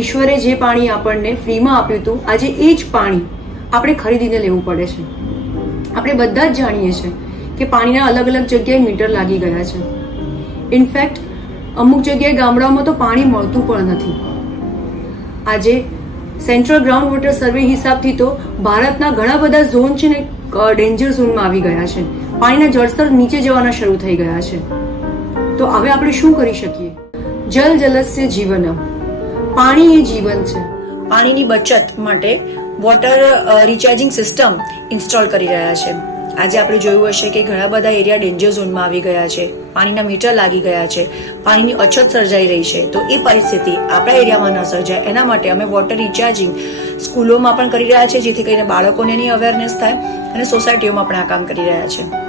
ઈશ્વરે જે પાણી આપણને ફ્રીમાં આપ્યું હતું, આજે એ જ પાણી આપણે ખરીદીને લેવું પડે છે. આપણે બધા જ જાણીએ છીએ કે પાણીના અલગ અલગ જગ્યાએ મીટર લાગી ગયા છે. ઇનફેક્ટ અમુક જગ્યાએ ગામડાઓમાં તો પાણી મળતું પણ નથી. આજે સેન્ટ્રલ ગ્રાઉન્ડ વોટર સર્વે હિસાબથી તો ભારતના ઘણા બધા ઝોન છે ને ડેન્જર ઝોનમાં આવી ગયા છે. પાણીના જળસ્તર નીચે જવાના શરૂ થઈ ગયા છે. તો હવે આપણે શું કરી શકીએ? જલ જલસ્ય જીવનમ, પાણી એ જીવન છે. પાણીની બચત માટે વોટર રિચાર્જિંગ સિસ્ટમ ઇન્સ્ટોલ કરી રહ્યા છે. આજે આપણે જોયું હશે કે ઘણા બધા એરિયા ડેન્જર ઝોનમાં આવી ગયા છે, પાણીના મીટર લાગી ગયા છે, પાણીની અછત સર્જાઈ રહી છે. તો એ પરિસ્થિતિ આપણા એરિયામાં ન સર્જાય એના માટે અમે વોટર રિચાર્જિંગ સ્કૂલોમાં પણ કરી રહ્યા છે, જેથી કરીને બાળકોને એની અવેરનેસ થાય અને સોસાયટીઓમાં પણ આ કામ કરી રહ્યા છે.